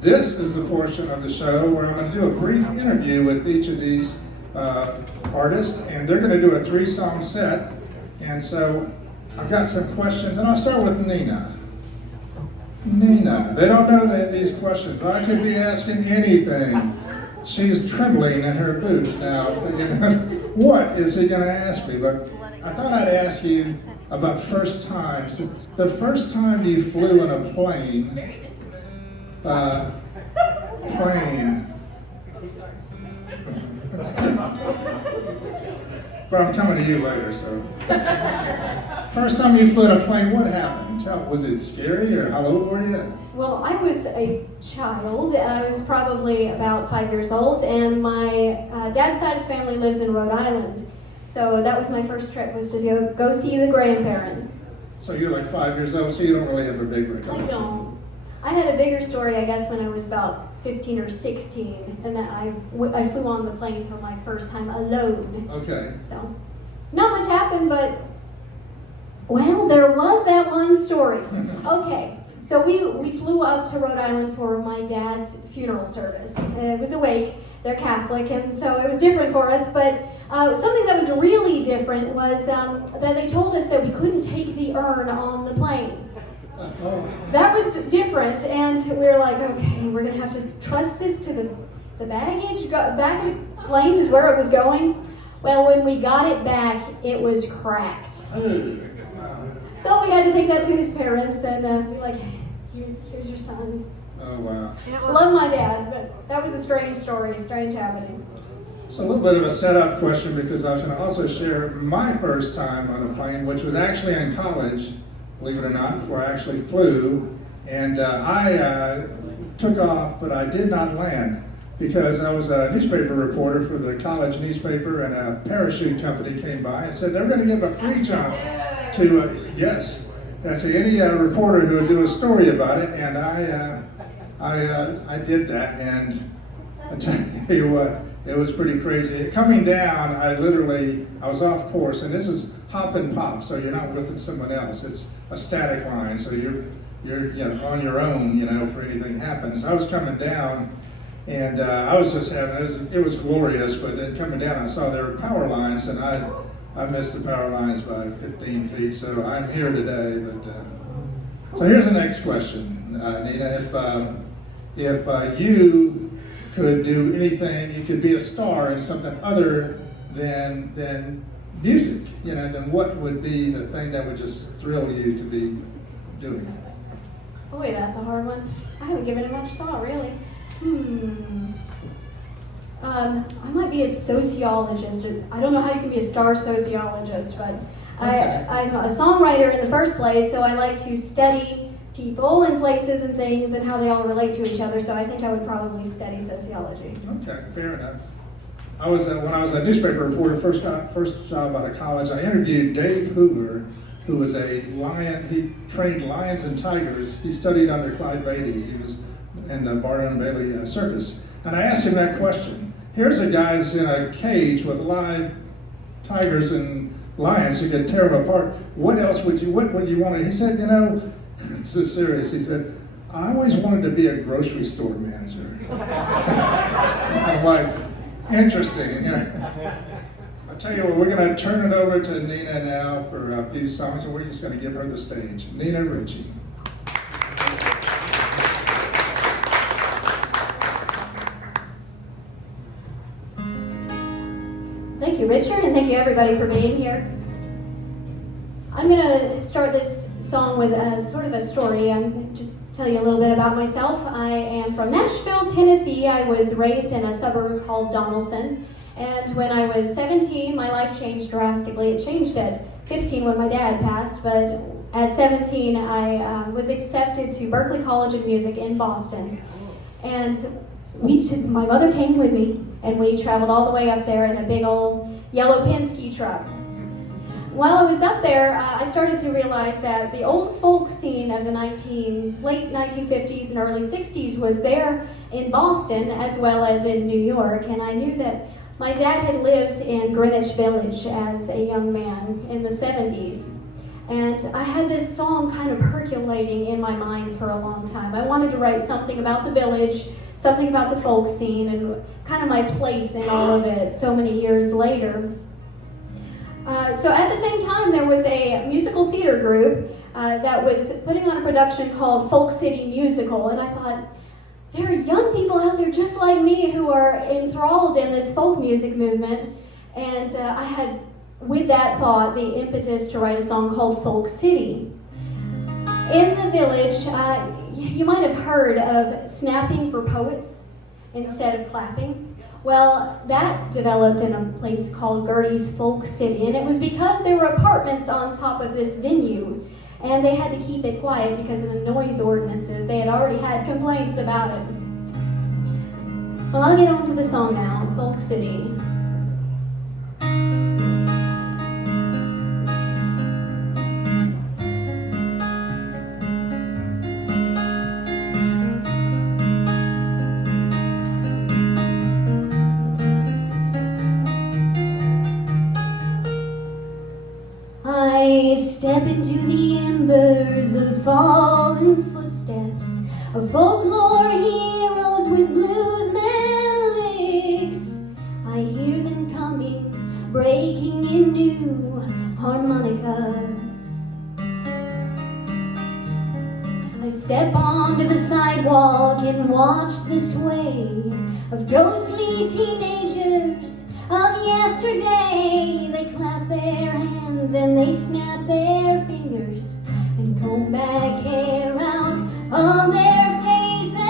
this is the portion of the show where I'm going to do a brief interview with each of these artists, and they're going to do a 3-song set. And so I've got some questions, and I'll start with Nina. Nina, they don't know these questions. I could be asking anything. She's trembling in her boots now, thinking, what is he going to ask me? But I thought I'd ask you about first time. So the first time you flew in a plane, but I'm coming to you later, so. First time you flew in a plane, what happened? Was it scary, or how old were you? Well, I was a child. I was probably about 5 years old, and my dad's side of the family lives in Rhode Island. So that was my first trip, was to go see the grandparents. So you're like 5 years old, so you don't really have a big recollection. I don't. I had a bigger story, I guess, when I was about 15 or 16, and I flew on the plane for my first time alone. Okay. So, not much happened, but, well, there was that one story. Okay, so we flew up to Rhode Island for my dad's funeral service. It was a wake. They're Catholic, and so it was different for us, but something that was really different was that they told us that we couldn't take the urn on the plane. That was different, and we were like, okay, we're going to have to trust this to the baggage. Back of the plane is where it was going. Well, when we got it back, it was cracked. So we had to take that to his parents and be like, here's your son. Oh, wow. Love my dad, but that was a strange story, a strange happening. It's a little bit of a setup question because I was going to also share my first time on a plane, which was actually in college, believe it or not, before I actually flew. And I took off, but I did not land because I was a newspaper reporter for the college newspaper, and a parachute company came by and said they were going to give a free jump to, yes, that's any reporter who would do a story about it, and I did that, and I tell you what, it was pretty crazy. Coming down, I was off course, and this is hop and pop, so you're not with someone else. It's a static line, so you're on your own, for anything happens. I was coming down, and I was just it was glorious, but then coming down, I saw there were power lines, and I missed the power lines by 15 feet, so I'm here today. But so here's the next question, Nina. If you could do anything, you could be a star in something other than music, then what would be the thing that would just thrill you to be doing? Oh wait, that's a hard one. I haven't given it much thought, really. I might be a sociologist. I don't know how you can be a star sociologist, but okay. I'm a songwriter in the first place, so I like to study people and places and things and how they all relate to each other, so I think I would probably study sociology. Okay, fair enough. When I was a newspaper reporter, first job out of college, I interviewed Dave Hoover, who was a lion. He trained lions and tigers. He studied under Clyde Beatty. He was in the Barnum and Bailey Circus. And I asked him that question. Here's a guy that's in a cage with live tigers and lions who could tear them apart. What would you want? And he said, this is serious. He said, I always wanted to be a grocery store manager. I'm like, interesting. I'll tell you what, we're going to turn it over to Nina now for a few songs, and we're just going to give her the stage. Nina Ricci. Thank you, Richard, and thank you everybody for being here. I'm going to start this song with sort of a story. I'm just tell you a little bit about myself. I am from Nashville, Tennessee. I was raised in a suburb called Donaldson, and when I was 17, my life changed drastically. It changed at 15 when my dad passed, but at 17, I was accepted to Berklee College of Music in Boston, and my mother came with me, and we traveled all the way up there in a big old yellow Penske truck. While I was up there, I started to realize that the old folk scene of the late 1950s and early 60s was there in Boston as well as in New York, and I knew that my dad had lived in Greenwich Village as a young man in the 70s. And I had this song kind of percolating in my mind for a long time. I wanted to write something about the village, something about the folk scene, and kind of my place in all of it so many years later. So at the same time, there was a musical theater group that was putting on a production called Folk City Musical, and I thought, there are young people out there just like me who are enthralled in this folk music movement, and I had, with that thought, the impetus to write a song called Folk City. In the village, you might have heard of snapping for poets instead of clapping. Well, that developed in a place called Gertie's Folk City, and it was because there were apartments on top of this venue, and they had to keep it quiet because of the noise ordinances. They had already had complaints about it. Well, I'll get on to the song now, Folk City. I step into the embers of fallen footsteps of folklore heroes with blues melodies. I hear them coming, breaking in new harmonicas. I step onto the sidewalk and watch the sway of ghostly teenagers of yesterday. They clap their hands and they snap their fingers and comb back hair out of their faces.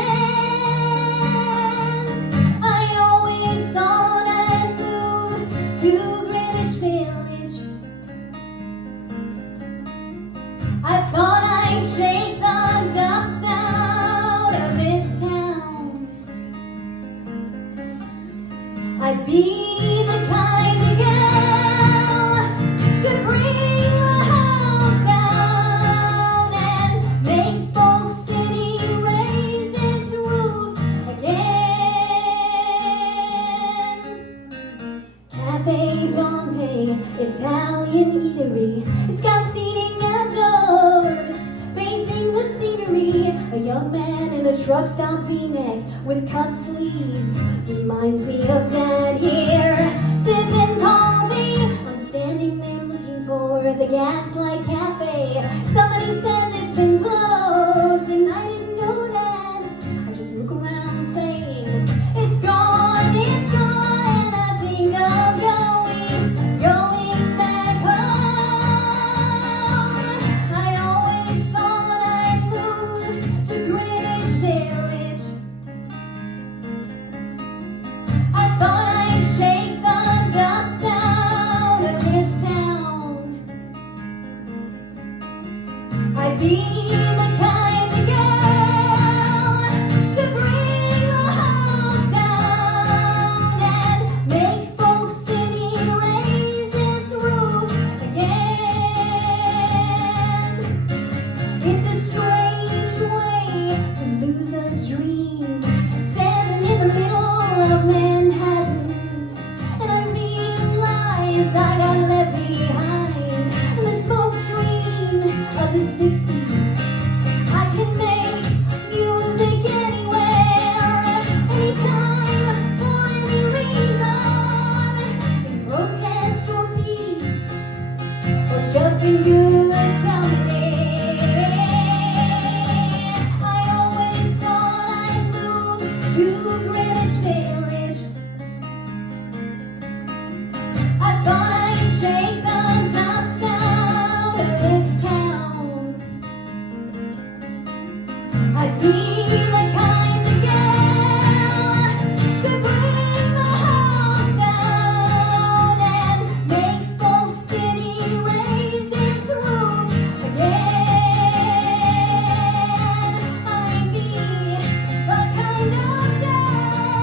I always thought I'd move to Greenwich Village. I thought I'd shake the dust out of this town. I'd be the kind of girl to bring the house down and make Folk City raise its roof again. Cafe Dante, Italian eatery. It's got seating outdoors, facing the scenery. A young man in a truck stop V-neck with cuff sleeves reminds me of Dad here, sipping coffee. I'm standing there looking for the Gaslight Cafe. Somebody says it's been closed, and I didn't know that. I just look around saying, it's gone, and I think of going back home. I always thought I'd move to Greenwich Village. I thought I'd shake the dust out of this town. I'd be the kind of girl to bring the house down and make Folk City raise its roof again. It's a strange way to lose a dream, standing in the middle of Manhattan, and I realize I got left behind in the smoke screen of the 60s. I can make music anywhere, anytime, for any reason, in protest for peace, or just in good company. I always thought I'd move to Greenwich Village. I thought I'd shake the dust out of this town. I'd be the kind of girl to bring the house down and make Folk City raise its roof again. I'd be the kind of girl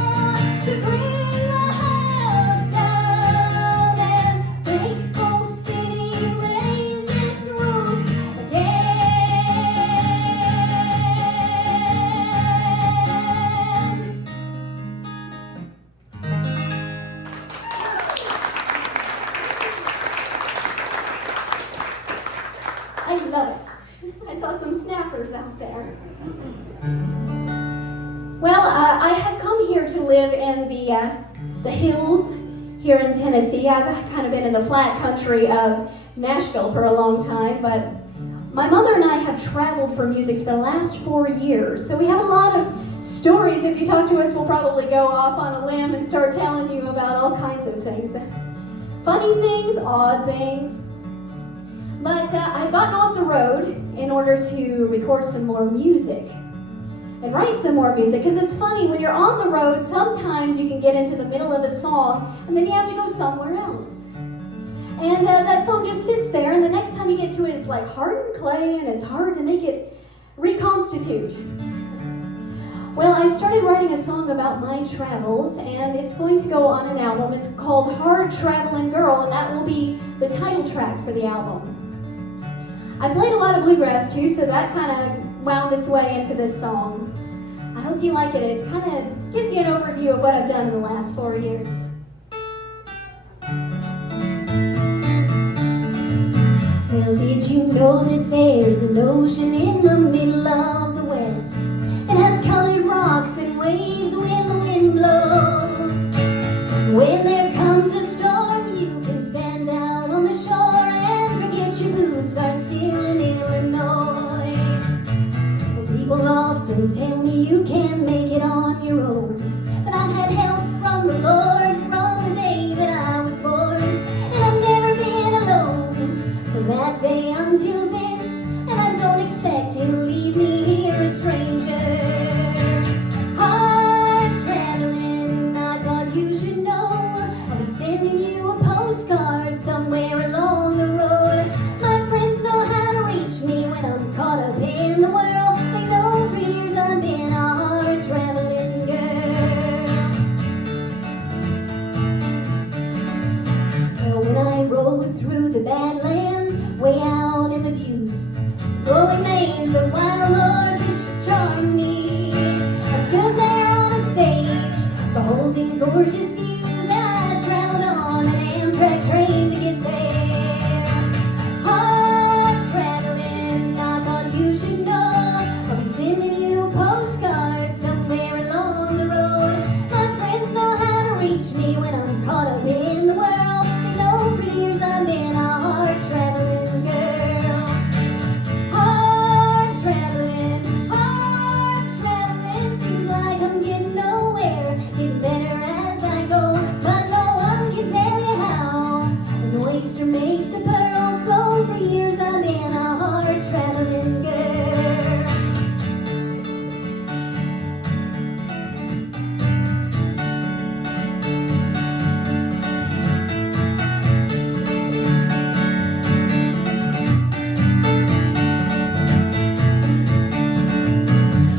here to live in the hills here in Tennessee. I've kind of been in the flat country of Nashville for a long time, but my mother and I have traveled for music for the last 4 years, so we have a lot of stories. If you talk to us, we'll probably go off on a limb and start telling you about all kinds of things. Funny things, odd things. But I've gotten off the road in order to record some more music and write some more music, because it's funny, when you're on the road, sometimes you can get into the middle of a song and then you have to go somewhere else. And that song just sits there, and the next time you get to it, it's like hardened clay, and it's hard to make it reconstitute. Well, I started writing a song about my travels, and it's going to go on an album. It's called Hard Travelin' Girl, and that will be the title track for the album. I played a lot of bluegrass too, so that kind of wound its way into this song. I hope you like it. It kind of gives you an overview of what I've done in the last 4 years. Well, did you know that there's an ocean in the middle of the West? It has colored rocks and waves when the wind blows. When there comes a storm, you can stand out on the shore and forget your boots are still in Illinois. Well, people often tell me you can't make it on your own, but I've had help from the Lord from the day that I was born, and I've never been alone from that day until this, and I don't expect he'll leave me here a stranger. Hard traveling, I thought you should know, I'll be sending you a postcard somewhere along the road. My friends know how to reach me when I'm caught up in the world. They know for years I've been a hard traveling girl. Well, when I rode through the Badlands, way out in the buttes, growing manes of wild horses charmed me. I stood there on a stage, beholding gorgeous views, and I traveled on an Amtrak train to get there. Hard traveling, I thought you should know, I'll be sending you a postcard somewhere along the road. My friends know how to reach me when I'm caught up in the world. They know for years I've been a hard traveling girl. Hard traveling, seems like I'm getting nowhere, getting better as I go, but no one can tell you how an oyster makes a pearl. So for years I've been a hard traveling girl.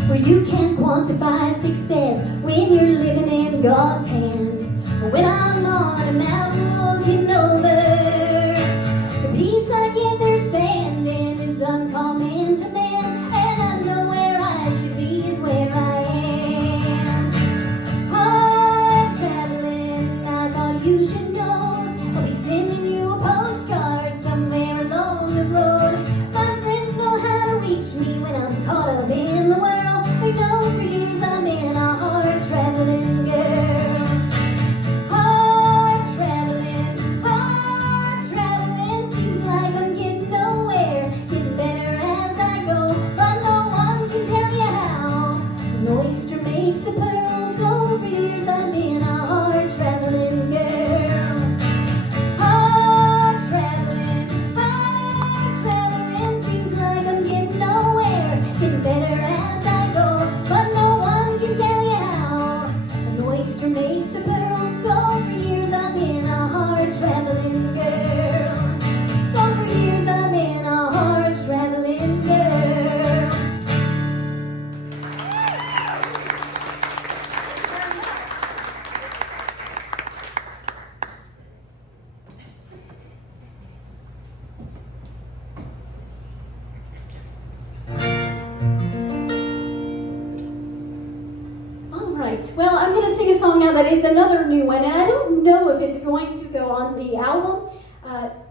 Well, you can't quantify success when you're living in God's hand. But when I'm on a mountain looking over, the peace I get there standing is uncommon to man, and I know where I should be is where I am. Hard traveling, I thought you should know, I'll be sending you a postcard somewhere along the road. My friends know how to reach me when I'm caught up in the world. They know for years I've been a hard traveling girl. Hard traveling, seems like I'm getting nowhere, getting better as I go, but no one can tell you how an oyster makes a pearl. So for years I've been a hard traveling girl. Hard traveling, seems like I'm getting nowhere, getting better as I go, but no one can tell you how an oyster makes a pearl. So for years I've been a hard traveling girl. So for years I've been a hard traveling girl. All right, well, I'm going to sing a song now that is another new one, and I don't know if it's going to go on the album,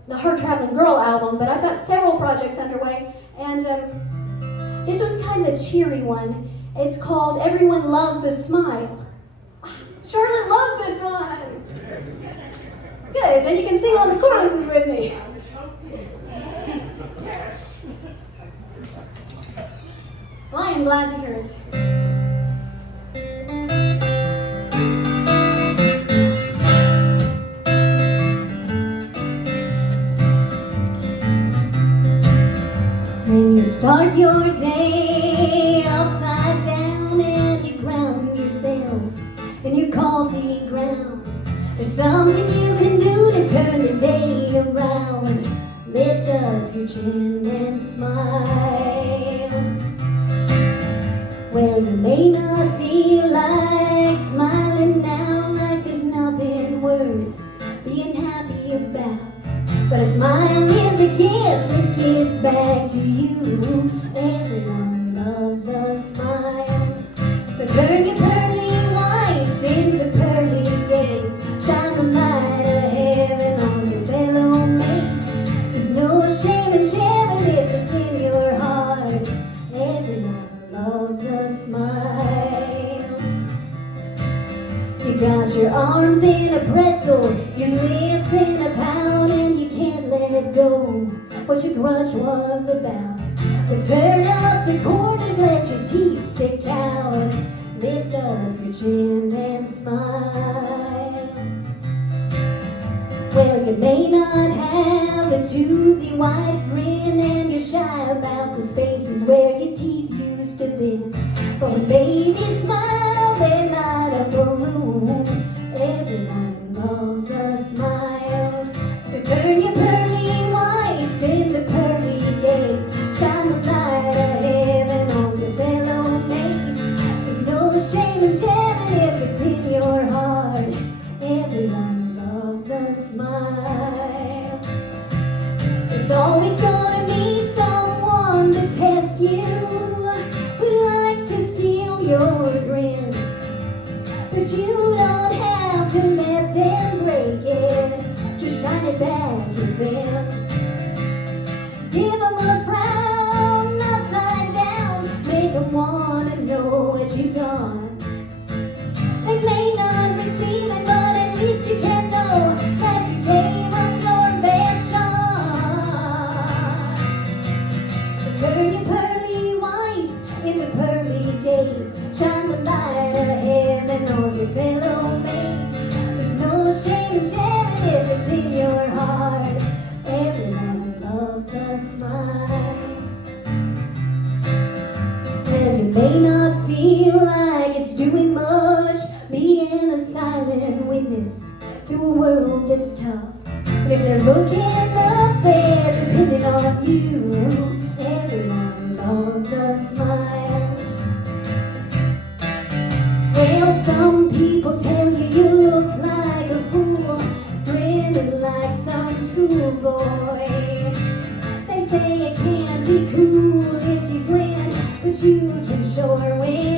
the Hard Traveling Girl album, but I've got several projects underway, and this one's kind of a cheery one. It's called Everyone Loves a Smile. Charlotte loves this one. Good, then you can sing all the choruses with me. Well, I am glad to hear it. When you start your day upside down and you ground yourself in your coffee grounds, there's something you can do to turn the day around. Lift up your chin and smile. Well, you may not feel like smiling now, like there's nothing worth being happy about. But a smile is a gift that gives back to you. Everyone loves a smile. So turn your pearly whites into pearly gates. Shine the light of heaven on your fellow mates. There's no shame in sharing if it's in your heart. Everyone loves a smile. You got your arms in a pretzel, your lips in a pout, and you can't let go what your grudge was about. But turn up the corners, let your teeth stick out. Lift up your chin and smile. Well, you may not have a toothy white grin, and you're shy about the spaces where your teeth used to be. But when babies smile, they light up a room. Everyone loves a smile. So turn your pearly whites into pearly gates. Shine the light of heaven on your fellow mates. There's no shame in sharing if it's in your heart. Everyone loves a smile. There's always gonna be someone to test you, who'd like to steal your grin. But you don't have to let them break it. Just shine it back to them. Give them a frown upside down. Make them wanna know what you got. They may not receive it, but at least you can know that you gave them your best shot. So turn your pearly whites into pearly gates. Shine the light of heaven on your fellow mates. There's no shame in sharing if it's in your heart. Everyone loves a smile. Well, you may not feel like it's doing much, being a silent witness to a world that's tough. But if they're looking up there, depending on you, everyone loves a smile. Well, some people tell you you look like a fool, grinning like some schoolboy. They say it can't be cool if you grin, but you can sure win.